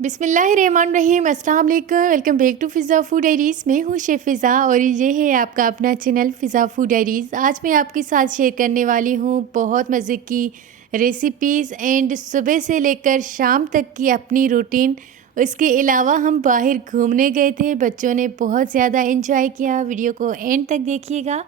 बिस्मिल्लाहिर्रहमानिर्रहीम, अस्सलाम वालेकुम। Welcome back to Fiza food diaries. मैं हूँ शेफ़ फ़िज़ा और ये है आपका अपना चैनल फ़िज़ा फूड डायरीज़। आज मैं आपके साथ शेयर करने वाली हूँ बहुत मज़े की रेसिपीज़ एंड सुबह से लेकर शाम तक की अपनी रूटीन। इसके अलावा हम बाहर घूमने गए थे, बच्चों ने बहुत ज़्यादा एंजॉय किया। वीडियो को एंड तक देखिएगा।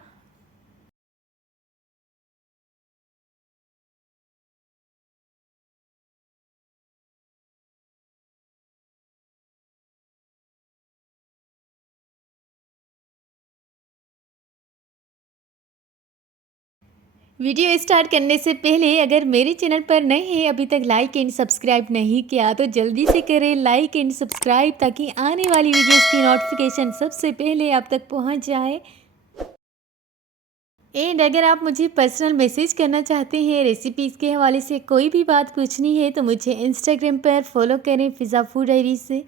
वीडियो स्टार्ट करने से पहले अगर मेरे चैनल पर नए हैं, अभी तक लाइक एंड सब्सक्राइब नहीं किया तो जल्दी से करें लाइक एंड सब्सक्राइब, ताकि आने वाली वीडियोस की नोटिफिकेशन सबसे पहले आप तक पहुंच जाए। एंड अगर आप मुझे पर्सनल मैसेज करना चाहते हैं, रेसिपीज़ के हवाले से कोई भी बात पूछनी है, तो मुझे इंस्टाग्राम पर फॉलो करें फ़िज़ा फूड डायरी से।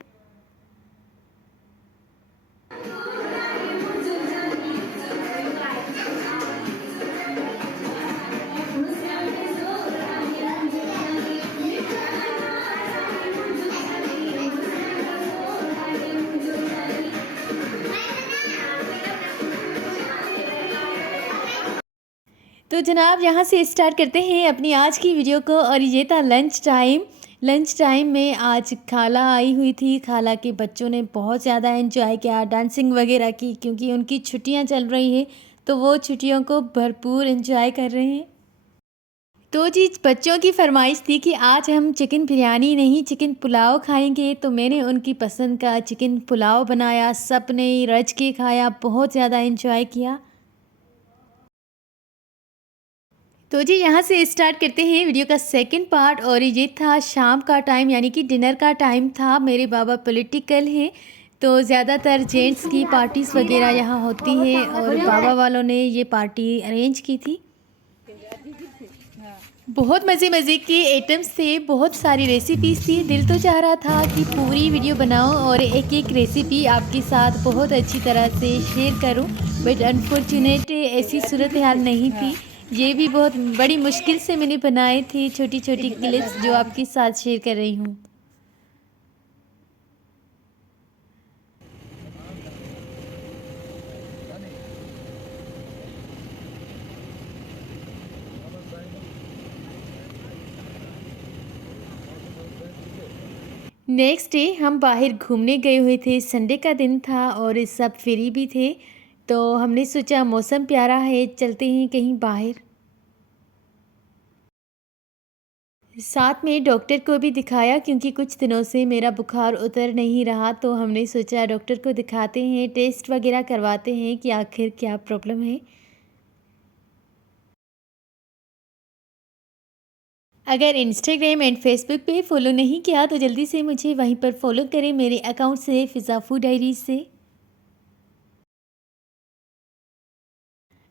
तो जनाब, यहाँ से स्टार्ट करते हैं अपनी आज की वीडियो को। और ये था लंच टाइम में आज खाला आई हुई थी। खाला के बच्चों ने बहुत ज़्यादा एंजॉय किया, डांसिंग वगैरह की, क्योंकि उनकी छुट्टियाँ चल रही हैं तो वो छुट्टियों को भरपूर एंजॉय कर रहे हैं। तो जी, बच्चों की फरमाइश थी कि आज हम चिकन बिरयानी नहीं चिकन पुलाव खाएंगे, तो मैंने उनकी पसंद का चिकन पुलाव बनाया। सब ने रज के खाया, बहुत ज़्यादा एंजॉय किया। तो जी, यहाँ से स्टार्ट करते हैं वीडियो का सेकंड पार्ट। और ये था शाम का टाइम, यानी कि डिनर का टाइम था। मेरे बाबा पॉलिटिकल हैं, तो ज़्यादातर जेंट्स की पार्टीज़ वगैरह यहाँ होती है और बाबा वालों ने ये पार्टी अरेंज की थी। बहुत मज़े के आइटम्स थे, बहुत सारी रेसिपीज़ थी। दिल तो चाह रहा था कि पूरी वीडियो बनाऊं और एक एक रेसिपी आपके साथ बहुत अच्छी तरह से शेयर करूं, बट अनफॉर्चुनेट ऐसी सूरत हाल नहीं थी। ये भी बहुत बड़ी मुश्किल से मैंने बनाए थे, छोटी छोटी क्लिप्स जो आपके साथ शेयर कर रही हूँ। नेक्स्ट डे हम बाहर घूमने गए हुए थे। संडे का दिन था और सब फ्री भी थे, तो हमने सोचा मौसम प्यारा है, चलते हैं कहीं बाहर। साथ में डॉक्टर को भी दिखाया, क्योंकि कुछ दिनों से मेरा बुखार उतर नहीं रहा, तो हमने सोचा डॉक्टर को दिखाते हैं, टेस्ट वगैरह करवाते हैं कि आखिर क्या प्रॉब्लम है। अगर इंस्टाग्राम एंड फेसबुक पे फॉलो नहीं किया तो जल्दी से मुझे वहीं पर फॉलो करें, मेरे अकाउंट से फ़िज़ा फूड डायरीज से।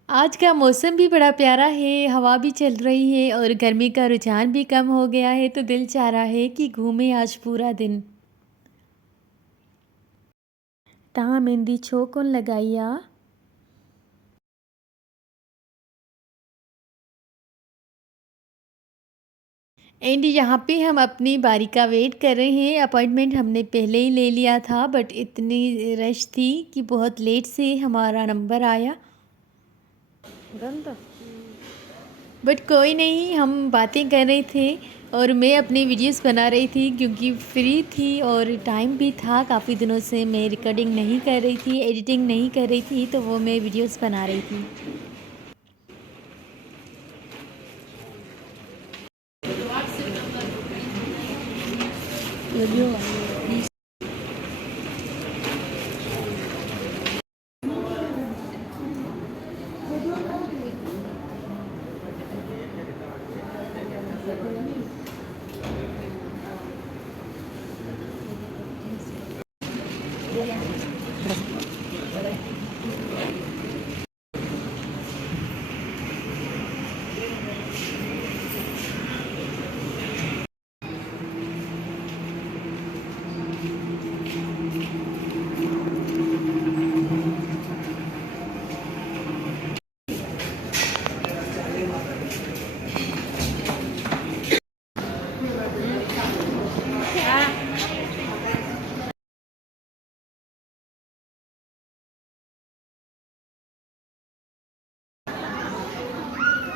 आज का मौसम भी बड़ा प्यारा है, हवा भी चल रही है और गर्मी का रुझान भी कम हो गया है, तो दिल चाह रहा है कि घूमें आज पूरा दिन। तहाँ मेहंदी छो कौन लगाइया। एंड यहाँ पे हम अपनी बारी का वेट कर रहे हैं। अपॉइंटमेंट हमने पहले ही ले लिया था, बट इतनी रश थी कि बहुत लेट से हमारा नंबर आया। बट कोई नहीं, हम बातें कर रहे थे और मैं अपनी वीडियोस बना रही थी, क्योंकि फ्री थी और टाइम भी था। काफ़ी दिनों से मैं रिकॉर्डिंग नहीं कर रही थी, एडिटिंग नहीं कर रही थी, तो वो मैं वीडियोस बना रही थी।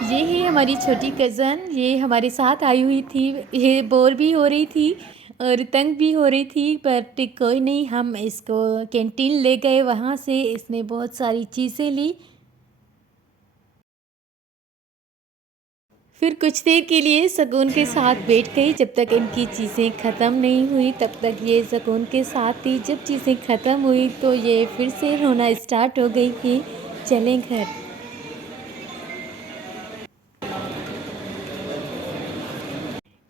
ये है हमारी छोटी कज़न, ये हमारे साथ आई हुई थी। ये बोर भी हो रही थी और तंग भी हो रही थी, बट कोई नहीं, हम इसको कैंटीन ले गए, वहाँ से इसने बहुत सारी चीज़ें ली। फिर कुछ देर के लिए सुकून के साथ बैठ गई, जब तक इनकी चीज़ें ख़त्म नहीं हुई तब तक ये सुकून के साथ थी। जब चीज़ें ख़त्म हुई तो ये फिर से रोना स्टार्ट हो गई कि चलें घर।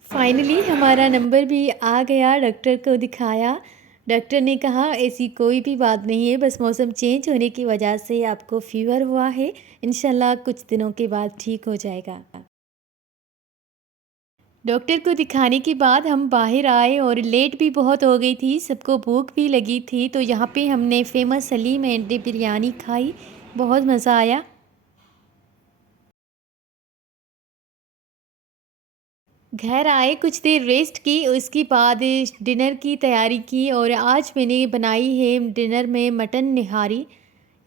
फाइनली हमारा नंबर भी आ गया, डॉक्टर को दिखाया। डॉक्टर ने कहा ऐसी कोई भी बात नहीं है, बस मौसम चेंज होने की वजह से आपको फ़ीवर हुआ है, इंशाल्लाह कुछ दिनों के बाद ठीक हो जाएगा। डॉक्टर को दिखाने के बाद हम बाहर आए और लेट भी बहुत हो गई थी, सबको भूख भी लगी थी, तो यहाँ पे हमने फेमस सलीम एंड बिरयानी खाई, बहुत मज़ा आया। घर आए, कुछ देर रेस्ट की, उसके बाद डिनर की तैयारी की और आज मैंने बनाई है डिनर में मटन निहारी।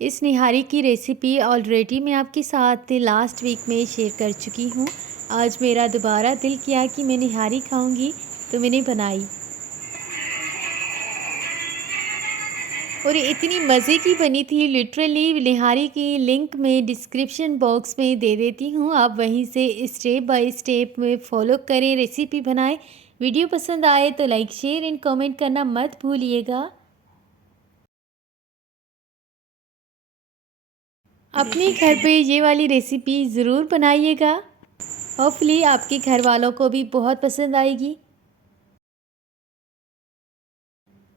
इस निहारी की रेसिपी ऑलरेडी मैं आपके साथ लास्ट वीक में शेयर कर चुकी हूँ। आज मेरा दोबारा दिल किया कि मैं निहारी खाऊंगी, तो मैंने बनाई और ये इतनी मज़े की बनी थी। लिटरली निहारी की लिंक मैं डिस्क्रिप्शन बॉक्स में दे देती हूँ, आप वहीं से स्टेप बाय स्टेप में फॉलो करें, रेसिपी बनाएं। वीडियो पसंद आए तो लाइक शेयर एंड कमेंट करना मत भूलिएगा। अपने घर पे ये वाली रेसिपी ज़रूर बनाइएगा, होपफुली आपके घर वालों को भी बहुत पसंद आएगी।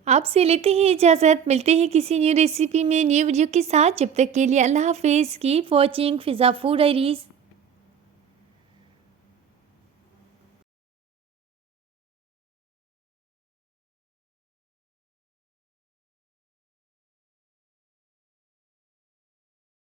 आपसे लेते हैं इजाज़त, मिलते हैं किसी न्यू रेसिपी में न्यू वीडियो के साथ। जब तक के लिए अल्लाह हाफ़िज़, कीप वॉचिंग फ़िज़ा फूड डायरीज़।